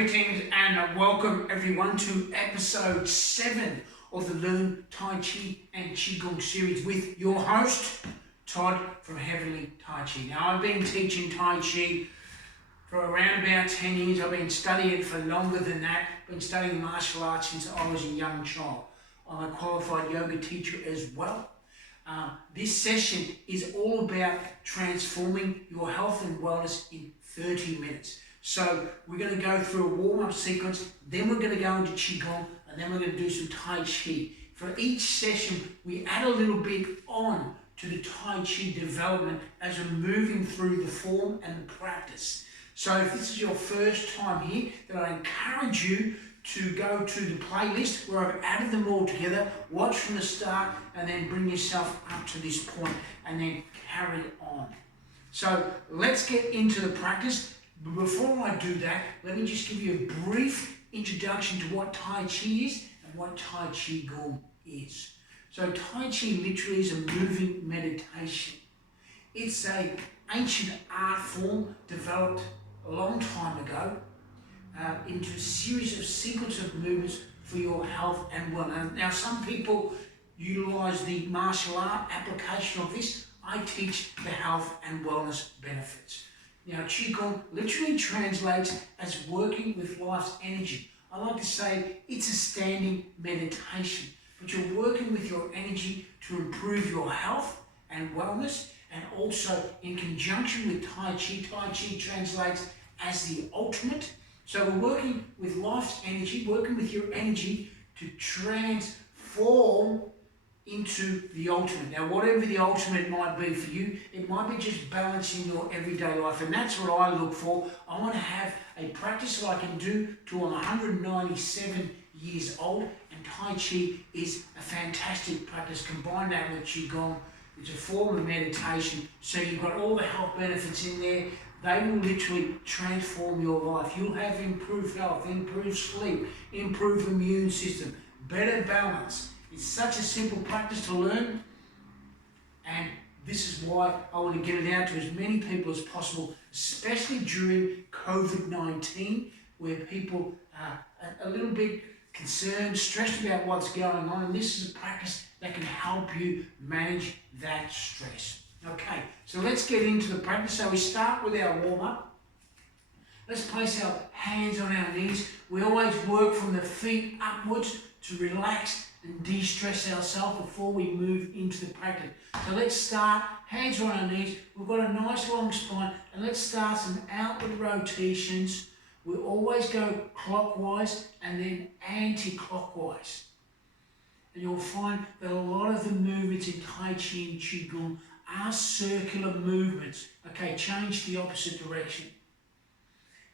Greetings and welcome everyone to episode 7 of the Learn Tai Chi and Qigong series with your host, Todd from Heevanlee Tai Chi. Now I've been teaching Tai Chi for around about 10 years. I've been studying it for longer than that. I've been studying martial arts since I was a young child. I'm a qualified yoga teacher as well. This session is all about transforming your health and wellness in 30 minutes. So we're going to go through a warm-up sequence, then we're going to go into Qigong, and then we're going to do some Tai Chi. For each session, we add a little bit on to the Tai Chi development as we're moving through the form and the practice. So if this is your first time here, then I encourage you to go to the playlist where I've added them all together, watch from the start, and then bring yourself up to this point, and then carry on. So let's get into the practice. But before I do that, let me just give you a brief introduction to what Tai Chi is and what Tai Chi Gong is. So Tai Chi literally is a moving meditation. It's an ancient art form developed a long time ago into a series of sequence of movements for your health and wellness. Now some people utilize the martial art application of this. I teach the health and wellness benefits. Now, Qigong literally translates as working with life's energy. I like to say it's a standing meditation, but you're working with your energy to improve your health and wellness, and also in conjunction with Tai Chi. Tai Chi translates as the ultimate. So we're working with life's energy, working with your energy to transform into the ultimate. Now, whatever the ultimate might be for you, it might be just balancing your everyday life, and that's what I look for. I want to have a practice that I can do till I'm 197 years old, and Tai Chi is a fantastic practice. Combine that with Qigong, it's a form of meditation, so you've got all the health benefits in there. They will literally transform your life. You'll have improved health, improved sleep, improved immune system, better balance. It's such a simple practice to learn, and this is why I want to get it out to as many people as possible, especially during COVID-19, where people are a little bit concerned, stressed about what's going on, and this is a practice that can help you manage that stress. Okay, so let's get into the practice. So we start with our warm-up. Let's place our hands on our knees. We always work from the feet upwards to relax and de-stress ourselves before we move into the practice. So let's start, hands on our knees, we've got a nice long spine, and let's start some outward rotations. We always go clockwise and then anti-clockwise. And you'll find that a lot of the movements in Tai Chi and Qigong are circular movements. Okay, change the opposite direction.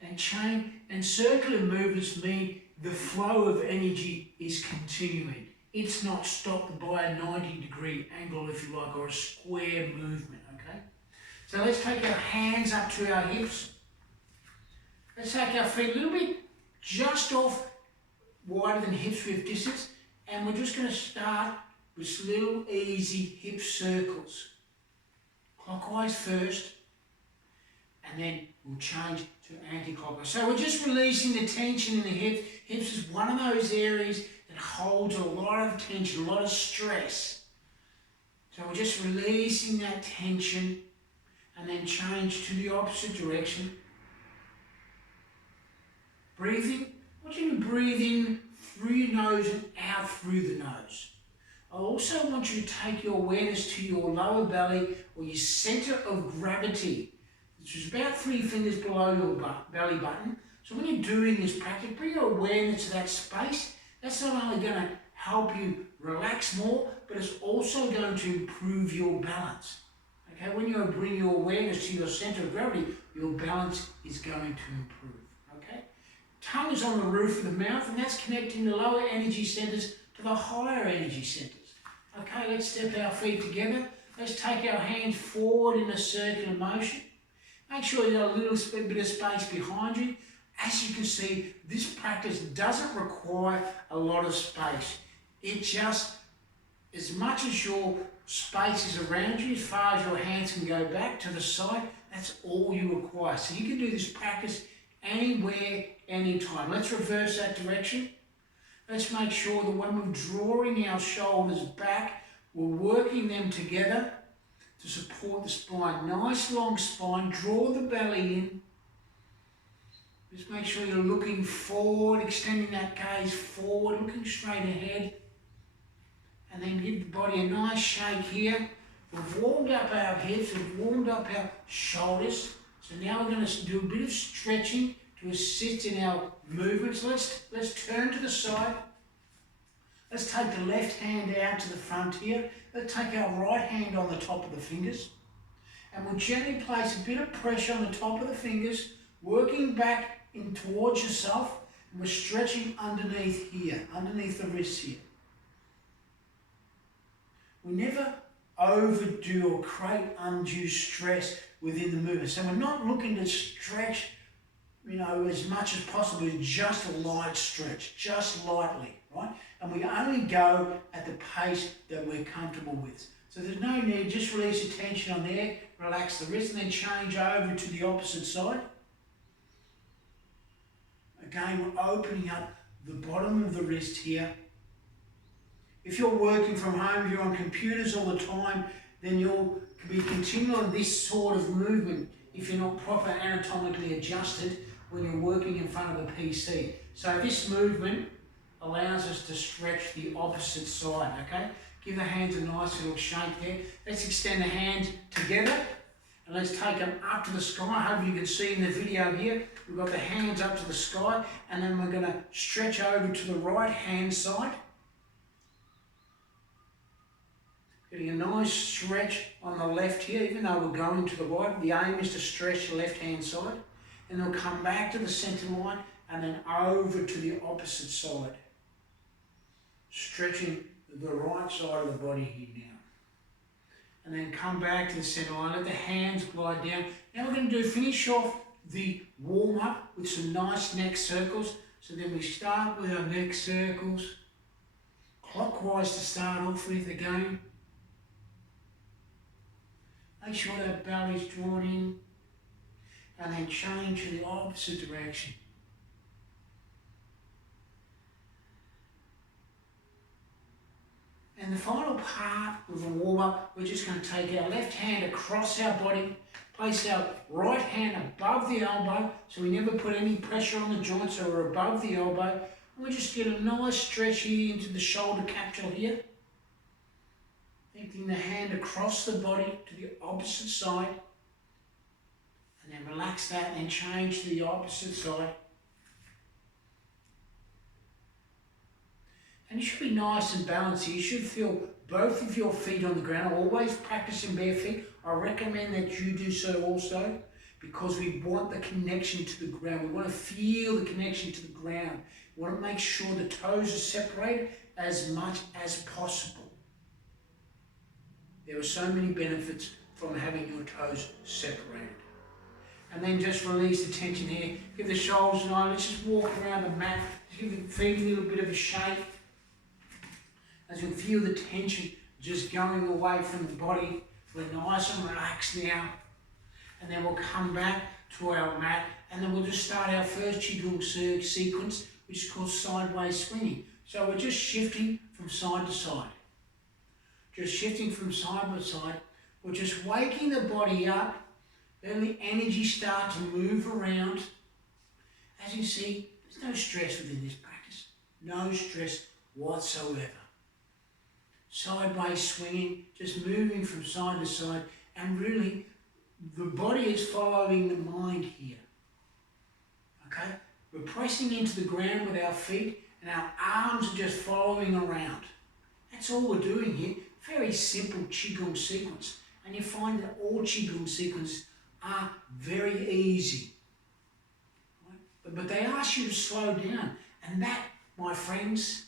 And circular movements mean the flow of energy is continuing. It's not stopped by a 90-degree angle, if you like, or a square movement, okay? So let's take our hands up to our hips. Let's take our feet a little bit just off wider than hips with distance, and we're just going to start with little easy hip circles. Clockwise first, and then we'll change to anti-clockwise. So we're just releasing the tension in the hips. Hips is one of those areas that holds a lot of tension, a lot of stress. So we're just releasing that tension and then change to the opposite direction. Breathing. I want you to breathe in through your nose and out through the nose. I also want you to take your awareness to your lower belly or your center of gravity, which is about 3 fingers below your belly button. So when you're doing this practice, bring your awareness to that space. That's not only going to help you relax more, but it's also going to improve your balance. Okay, when you bring your awareness to your center of gravity, your balance is going to improve. Okay, tongue is on the roof of the mouth, and that's connecting the lower energy centers to the higher energy centers. Okay, let's step our feet together. Let's take our hands forward in a circular motion. Make sure you've got a little bit of space behind you. As you can see, this practice doesn't require a lot of space. It just, as much as your space is around you, as far as your hands can go back to the side, that's all you require. So you can do this practice anywhere, anytime. Let's reverse that direction. Let's make sure that when we're drawing our shoulders back, we're working them together to support the spine. Nice long spine, draw the belly in. Just make sure you're looking forward, extending that gaze forward, looking straight ahead. And then give the body a nice shake here. We've warmed up our hips, we've warmed up our shoulders. So now we're going to do a bit of stretching to assist in our movements. Let's turn to the side. Let's take the left hand out to the front here. Let's take our right hand on the top of the fingers. And we'll gently place a bit of pressure on the top of the fingers, working back in towards yourself. And we're stretching underneath here, underneath the wrists here. We never overdo or create undue stress within the movement. So we're not looking to stretch, as much as possible, just a light stretch, just lightly, right? And we only go at the pace that we're comfortable with. So there's no need, just release the tension on there, relax the wrist, and then change over to the opposite side. Again, we're opening up the bottom of the wrist here. If you're working from home, if you're on computers all the time, then you'll be continuing this sort of movement if you're not proper anatomically adjusted when you're working in front of a PC. So this movement allows us to stretch the opposite side, okay? Give the hands a nice little shake there. Let's extend the hands together and let's take them up to the sky. I hope you can see in the video here, we've got the hands up to the sky, and then we're going to stretch over to the right hand side. Getting a nice stretch on the left here, even though we're going to the right. The aim is to stretch the left hand side. And then we'll come back to the centre line and then over to the opposite side. Stretching the right side of the body here now. And then come back to the centre line, let the hands glide down. Now we're going to finish off the warm up with some nice neck circles. So then we start with our neck circles, clockwise to start off with again. Make sure that belly's drawn in, and then change to the opposite direction. And the final part of the warm-up, we're just going to take our left hand across our body, place our right hand above the elbow, so we never put any pressure on the joints, so we're above the elbow. And we just get a nice stretch here into the shoulder capsule here. Lifting the hand across the body to the opposite side. And then relax that and change to the opposite side. And you should be nice and balanced here. You should feel both of your feet on the ground. Always practice in bare feet. I recommend that you do so also, because we want the connection to the ground. We want to feel the connection to the ground. We want to make sure the toes are separated as much as possible. There are so many benefits from having your toes separated. And then just release the tension here. Give the shoulders an eye. Let's just walk around the mat. Just give the feet a little bit of a shake. As you feel the tension just going away from the body. We're nice and relaxed now. And then we'll come back to our mat. And then we'll just start our first Qigong sequence, which is called sideways swinging. So we're just shifting from side to side. Just shifting from side to side. We're just waking the body up. Then the energy starts to move around. As you see, there's no stress within this practice. No stress whatsoever. Sideways swinging, just moving from side to side. And really, the body is following the mind here. Okay? We're pressing into the ground with our feet, and our arms are just following around. That's all we're doing here. Very simple Qigong sequence. And you find that all Qigong sequences are very easy. Right? But they ask you to slow down. And that, my friends,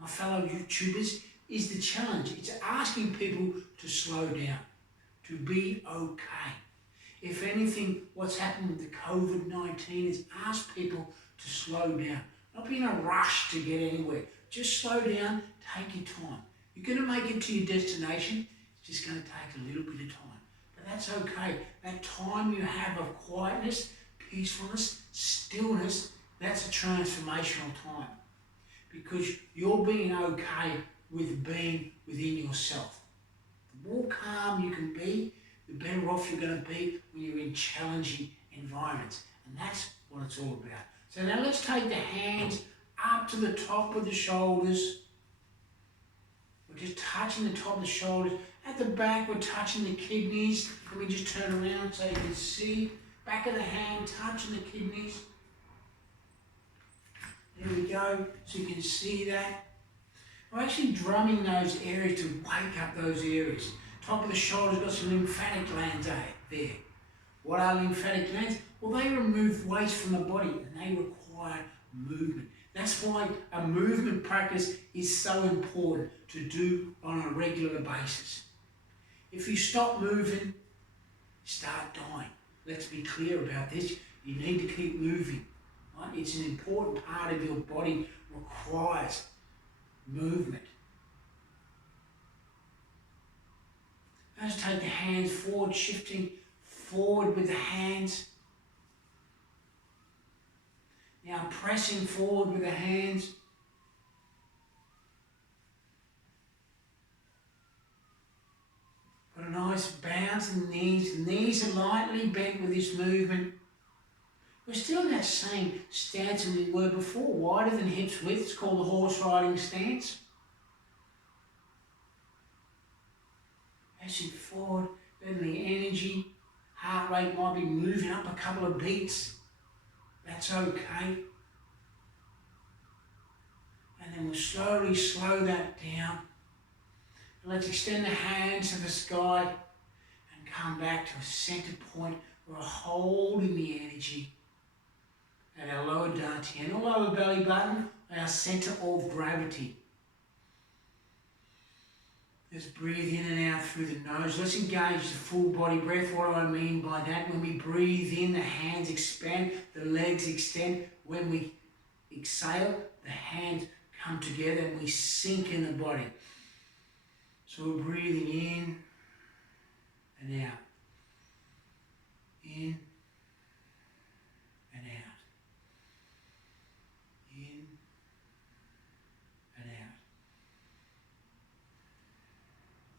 my fellow YouTubers, is the challenge. It's asking people to slow down, to be okay. If anything, what's happened with the COVID-19 is ask people to slow down. Not be in a rush to get anywhere. Just slow down, take your time. You're going to make it to your destination. It's just going to take a little bit of time. But that's okay. That time you have of quietness, peacefulness, stillness, that's a transformational time. Because you're being okay with being within yourself. The more calm you can be, the better off you're going to be when you're in challenging environments. And that's what it's all about. So now let's take the hands up to the top of the shoulders. We're just touching the top of the shoulders. At the back, we're touching the kidneys. Can we just turn around so you can see? Back of the hand, touching the kidneys. There we go, so you can see that. I'm actually drumming those areas to wake up those areas. Top of the shoulders got some lymphatic glands there. What are lymphatic glands? Well, they remove waste from the body and they require movement. That's why a movement practice is so important to do on a regular basis. If you stop moving, you start dying. Let's be clear about this. You need to keep moving. Right? It's an important part of your body, requires movement. Let's take the hands forward, shifting forward with the hands. Now pressing forward with the hands. Got a nice bounce in the knees. The knees are lightly bent with this movement. We're still in that same stance that we were before, wider than hips width. It's called the horse riding stance. Pressing forward, letting the energy, heart rate might be moving up a couple of beats. That's okay. And then we'll slowly slow that down. And let's extend the hands to the sky and come back to a center point. We're holding the energy at our lower dantian, or lower belly button, our center of gravity. Let's breathe in and out through the nose. Let's engage the full body breath. What do I mean by that? When we breathe in, the hands expand, the legs extend. When we exhale, the hands come together and we sink in the body. So we're breathing in and out. In and out. In and out.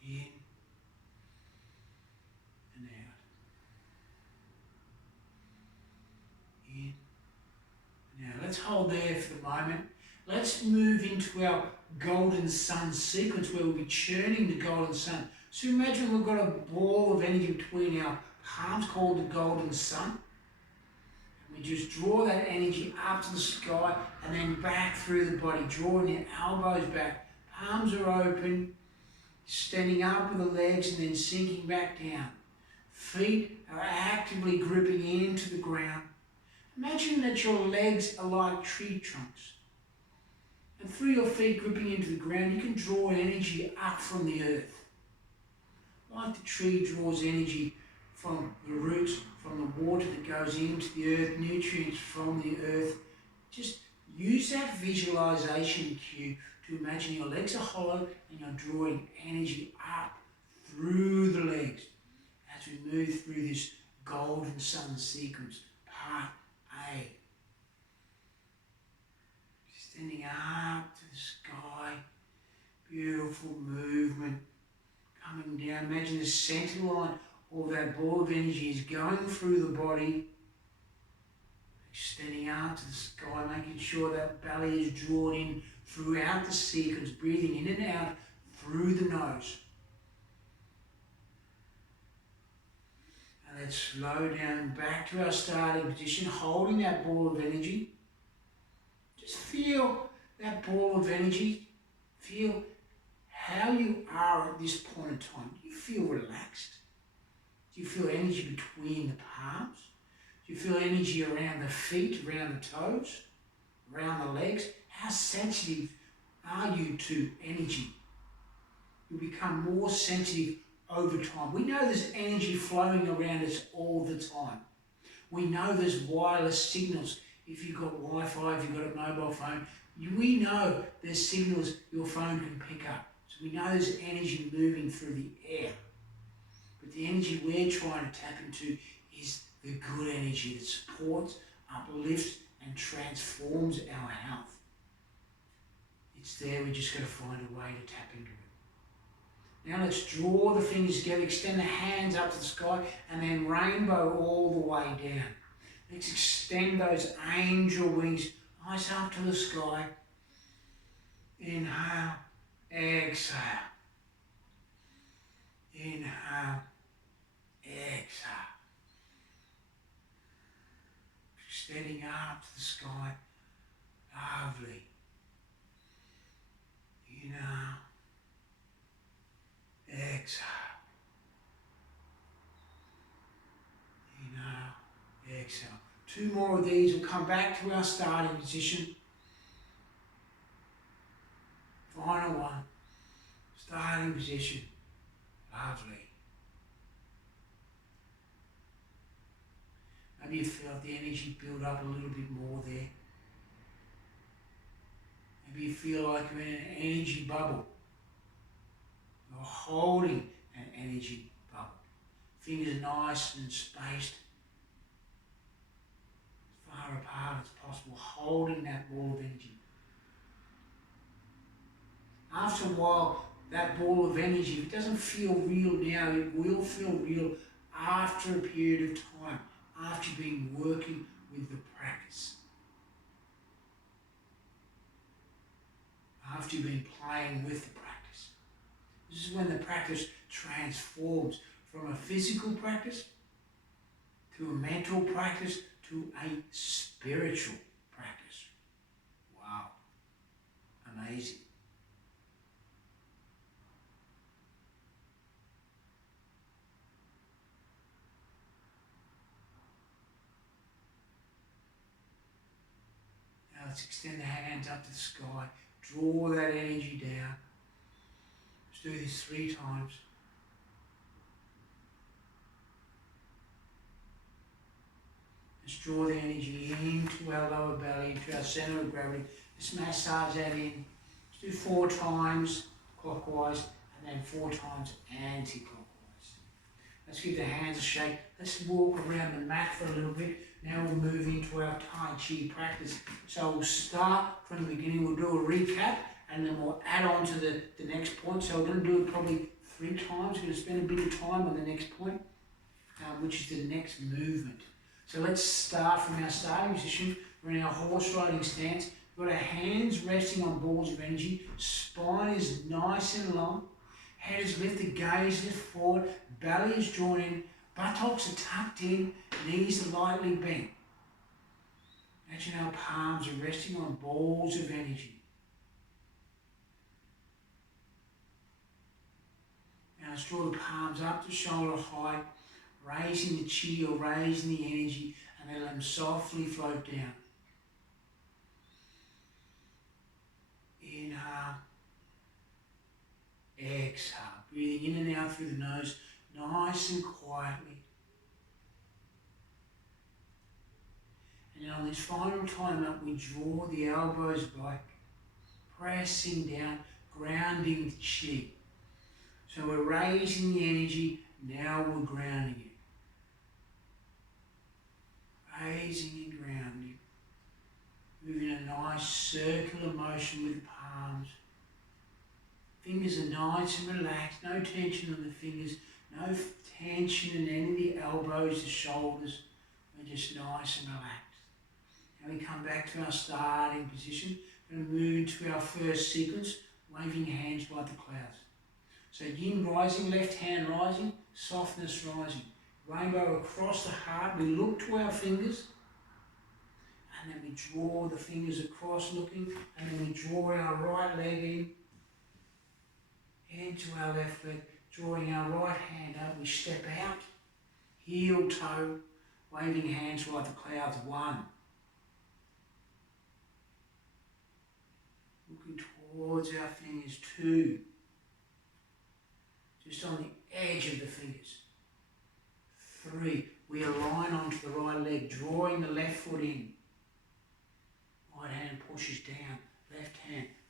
In and out. In and out. Let's hold there for the moment. Let's move into our golden sun sequence where we'll be churning the golden sun. So imagine we've got a ball of energy between our palms called the golden sun. And we just draw that energy up to the sky and then back through the body, drawing your elbows back. Palms are open, standing up with the legs and then sinking back down. Feet are actively gripping into the ground. Imagine that your legs are like tree trunks. And through your feet gripping into the ground, you can draw energy up from the earth. Like the tree draws energy from the roots, from the water that goes into the earth, nutrients from the earth. Just use that visualization cue to imagine your legs are hollow and you're drawing energy up through the legs as we move through this golden sun sequence, part A. Extending up to the sky, beautiful movement, coming down. Imagine the center line of that ball of energy is going through the body, extending out to the sky, making sure that belly is drawn in throughout the sequence, breathing in and out through the nose. And let's slow down back to our starting position, holding that ball of energy. Just feel that ball of energy. Feel how you are at this point in time. Do you feel relaxed? Do you feel energy between the palms? Do you feel energy around the feet, around the toes, around the legs? How sensitive are you to energy? You become more sensitive over time. We know there's energy flowing around us all the time. We know there's wireless signals. If you've got Wi-Fi, if you've got a mobile phone, we know there's signals your phone can pick up. So we know there's energy moving through the air. But the energy we're trying to tap into is the the good energy that supports, uplifts and transforms our health. It's there, we just got to find a way to tap into it. Now let's draw the fingers together, extend the hands up to the sky and then rainbow all the way down. Let's extend those angel wings, eyes up to the sky. Inhale, exhale. Inhale, exhale. Extending up to the sky. Lovely. Inhale, exhale. Inhale, exhale. 2 more of these, we'll come back to our starting position. Final one. Starting position. Lovely. Maybe you felt the energy build up a little bit more there. Maybe you feel like you're in an energy bubble. You're holding an energy bubble. Fingers nice and spaced. As far apart as possible, holding that ball of energy. After a while, that ball of energy, if it doesn't feel real now, it will feel real after a period of time, after you've been working with the practice. After you've been playing with the practice. This is when the practice transforms from a physical practice to a mental practice to a spiritual practice. Wow. Amazing. Now let's extend the hands up to the sky. Draw that energy down. Let's do this 3 times. Let's draw the energy into our lower belly, into our center of gravity. Let's massage that in. Let's do 4 times clockwise and then 4 times anti-clockwise. Let's give the hands a shake. Let's walk around the mat for a little bit. Now we'll move into our Tai Chi practice. So we'll start from the beginning. We'll do a recap and then we'll add on to the next point. So we're going to do it probably 3 times. We're going to spend a bit of time on the next point, which is the next movement. So let's start from our starting position. We're in our horse riding stance. We've got our hands resting on balls of energy. Spine is nice and long. Head is lifted, gaze lift forward. Belly is drawn in. Buttocks are tucked in. Knees are lightly bent. Imagine our palms are resting on balls of energy. Now let's draw the palms up to shoulder height. Raising the chi or raising the energy and then let them softly float down. Inhale. Exhale. Breathing in and out through the nose, nice and quietly. And then on this final time up, we draw the elbows back, pressing down, grounding the chi. So we're raising the energy, now we're grounding it. Raising and grounding. Moving a nice circular motion with the palms. Fingers are nice and relaxed, no tension on the fingers, no tension in any of the elbows, the shoulders. We're just nice and relaxed. Now we come back to our starting position. We're going to move into our first sequence, waving hands like the clouds. So yin rising, left hand rising, softness rising. Rainbow across the heart, we look to our fingers, and then we draw the fingers across looking, and then we draw our right leg in, into our left leg, drawing our right hand up, we step out, heel toe, waving hands like the clouds, 1. Looking towards our fingers, 2. Just on the edge of the fingers. 3, we align onto the right leg, drawing the left foot in. Right hand pushes down,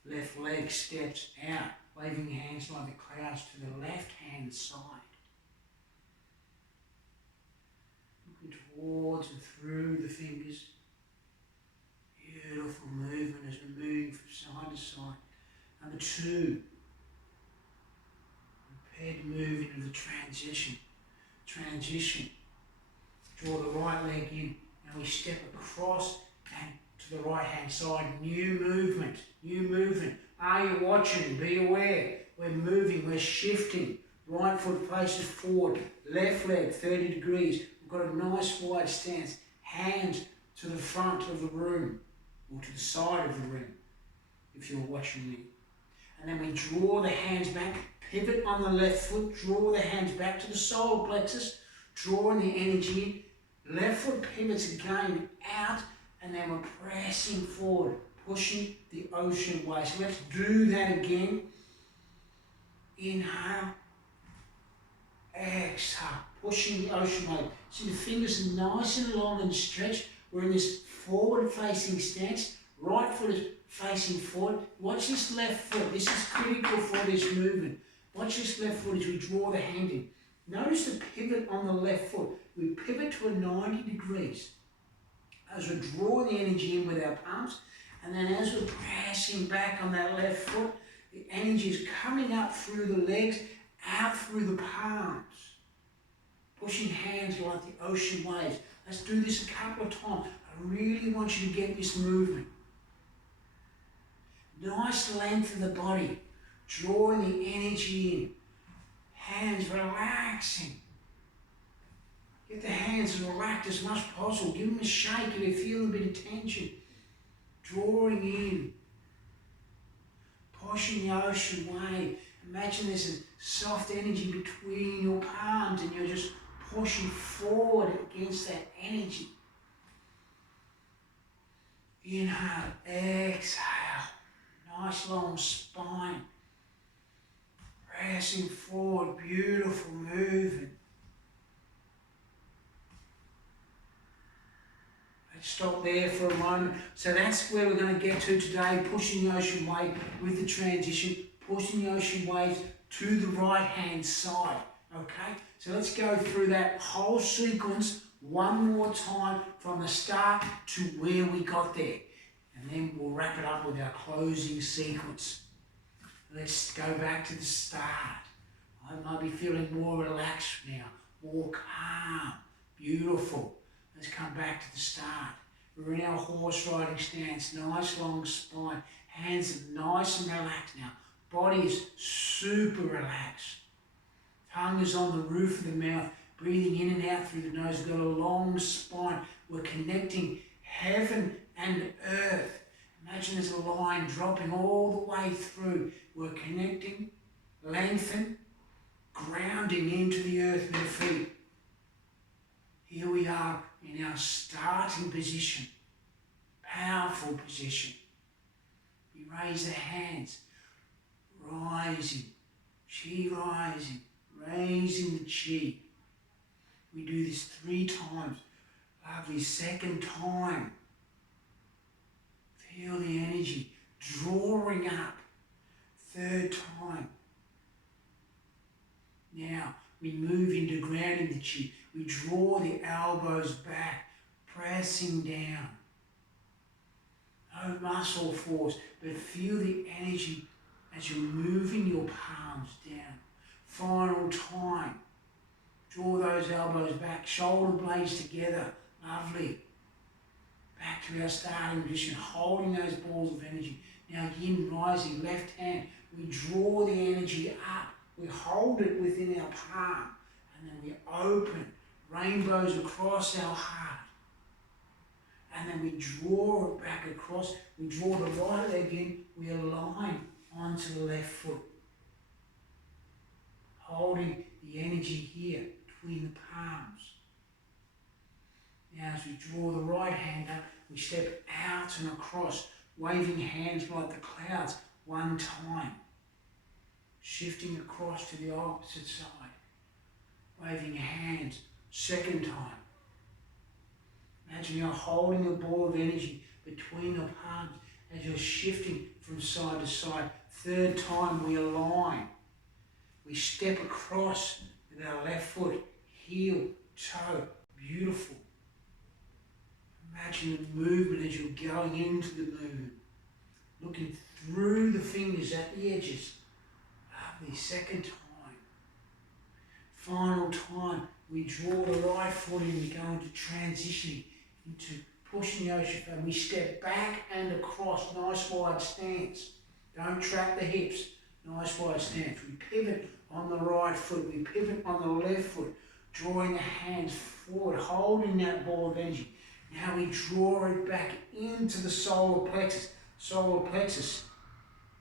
left leg steps out, waving hands like the clouds to the left hand side. towards and through the fingers. Beautiful movement as we're moving from side to side. Number 2, prepare to move into the transition. Transition. Draw the right leg in and we step across and to the right hand side. New movement. New movement. Are you watching? Be aware. We're moving. We're shifting. Right foot faces forward. Left leg 30 degrees. We've got a nice wide stance. Hands to the front of the room or to the side of the room if you're watching me. And then we draw the hands back. Pivot on the left foot. Draw the hands back to the solar plexus. Drawing the energy in. Left foot pivots again out, and then we're pressing forward, pushing the ocean waves. So let's do that again. Inhale, exhale, pushing the ocean wave. See the fingers are nice and long and stretched. We're in this forward facing stance. Right foot is facing forward. Watch this left foot. This is critical for this movement. Watch this left foot as we draw the hand in. Notice the pivot on the left foot. We pivot to a 90 degrees as we're drawing the energy in with our palms, and then as we're pressing back on that left foot, the energy is coming up through the legs, out through the palms, pushing hands like the ocean waves. Let's do this a couple of times. I really want you to get this movement. Nice length of the body, drawing the energy in, hands relaxing. Get the hands relaxed as much as possible. Give them a shake if you feel a bit of tension. Drawing in. Pushing the ocean wave. Imagine there's a soft energy between your palms and you're just pushing forward against that energy. Inhale, exhale. Nice long spine. Pressing forward, beautiful movement. Let's stop there for a moment. So that's where we're going to get to today, pushing the ocean wave with the transition, pushing the ocean waves to the right hand side. Okay, so let's go through that whole sequence one more time from the start to where we got there. And then we'll wrap it up with our closing sequence. Let's go back to the start. I might be feeling more relaxed now, more calm, beautiful. Let's come back to the start. We're in our horse riding stance, nice long spine, hands are nice and relaxed now. Body is super relaxed. Tongue is on the roof of the mouth, breathing in and out through the nose. We've got a long spine. We're connecting heaven and earth. Imagine there's a line dropping all the way through. We're connecting, lengthen, grounding into the earth with the feet. Here we are in our starting position, powerful position. We raise the hands, rising, chi rising, raising the chi. We do this 3 times. Lovely. Second time. Feel the energy drawing up. Third time. Now we move into grounding the chi. We draw the elbows back, pressing down. No muscle force, but feel the energy as you're moving your palms down. Final time. Draw those elbows back, shoulder blades together. Lovely. Back to our starting position, holding those balls of energy. Now yin rising, left hand. We draw the energy up. We hold it within our palm. And then we open. Rainbows across our heart. And then we draw it back across. We draw the right leg in. We align onto the left foot. Holding the energy here between the palms. Now as we draw the right hand up, we step out and across, waving hands like the clouds 1 time. Shifting across to the opposite side. Waving hands, 2nd time. Imagine you're holding a ball of energy between the palms as you're shifting from side to side. 3rd time we align. We step across with our left foot, heel, toe, Beautiful. Imagine the movement as you're going into the movement. Looking through the fingers at the edges. Lovely. Second time. Final time. We draw the right foot in. We go into transitioning, into pushing the ocean fan. We step back and across. Nice wide stance. Don't trap the hips. Nice wide stance. We pivot on the right foot. We pivot on the left foot. Drawing the hands forward. Holding that ball of energy. Now we draw it back into the solar plexus. Solar plexus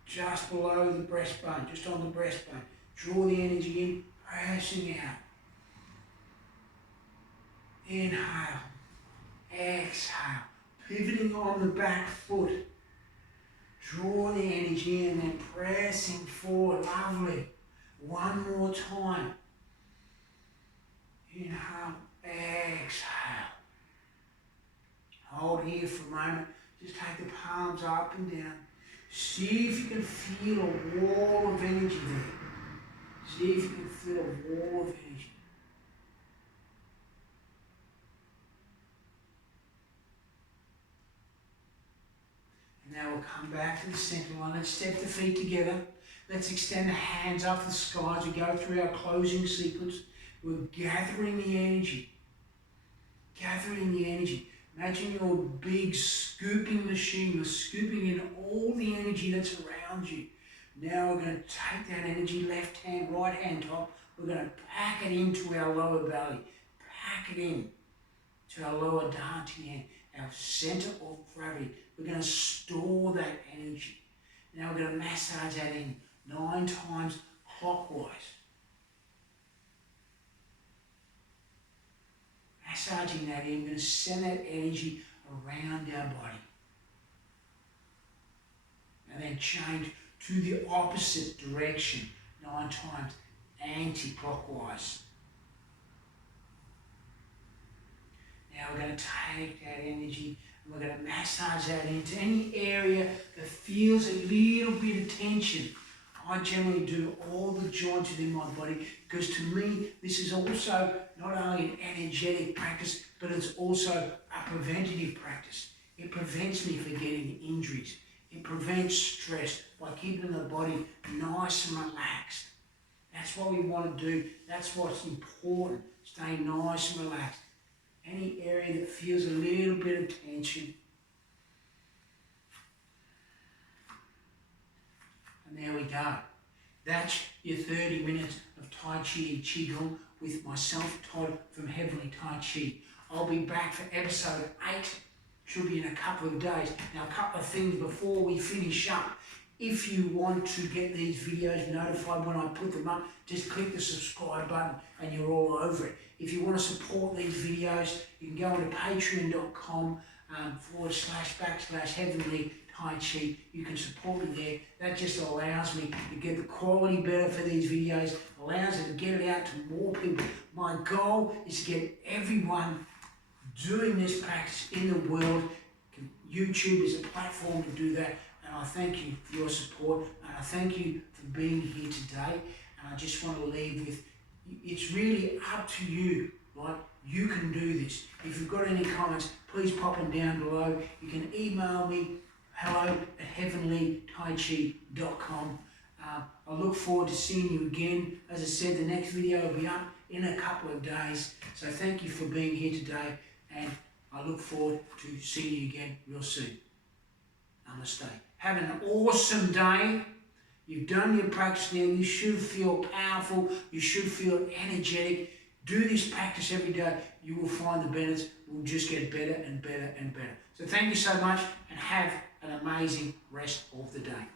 just below the breastbone. Just on the breastbone. Draw the energy in. Pressing out. Inhale. Exhale. Pivoting on the back foot. Draw the energy in, then pressing forward. Lovely. One more time. Inhale. Exhale. Hold here for a moment. Just take the palms up and down. See if you can feel a wall of energy there. See if you can feel a wall of energy. And now we'll come back to the center line. Let's step the feet together. Let's extend the hands up to the sky as we go through our closing sequence. We're gathering the energy. Gathering the energy. Imagine your big scooping machine. You're scooping in all the energy that's around you. Now we're going to take that energy, left hand, right hand top. We're going to pack it into our lower belly. Pack it in to our lower dantian, our center of gravity. We're going to store that energy. Now we're going to massage that in 9 times clockwise. Massaging that in, we're going to send that energy around our body. And then change to the opposite direction 9 times anti-clockwise. Now we're going to take that energy and we're going to massage that into any area that feels a little bit of tension. I generally do all the joints within my body because to me this is also not only an energetic practice but it's also a preventative practice. It prevents me from getting injuries. It prevents stress by keeping the body nice and relaxed. That's what we want to do. That's what's important. Stay nice and relaxed. Any area that feels a little bit of tension. And there we go. That's your 30 minutes of Tai Chi and Qigong with myself, Todd from Heevanlee Tai Chi. I'll be back for episode 8. Should be in a couple of days. Now, a couple of things before we finish up. If you want to get these videos notified when I put them up, just click the subscribe button and you're all over it. If you want to support these videos, you can go onto patreon.com //Heevanlee Tai Chi. You can support me there. That just allows me to get the quality better for these videos, allows it to get it out to more people. My goal is to get everyone doing this practice in the world. YouTube is a platform to do that, and I thank you for your support, and I thank you for being here today. And I just want to leave with, it's really up to you, right? You can do this. If you've got any comments, please pop them down below. You can email me, hello@heevanleetaichi.com. I look forward to seeing you again. As I said, the next video will be up in a couple of days. So thank you for being here today, and I look forward to seeing you again real soon. Namaste. Have an awesome day. You've done your practice now. You should feel powerful. You should feel energetic. Do this practice every day. You will find the benefits will just get better and better and better. So thank you so much and have an amazing rest of the day.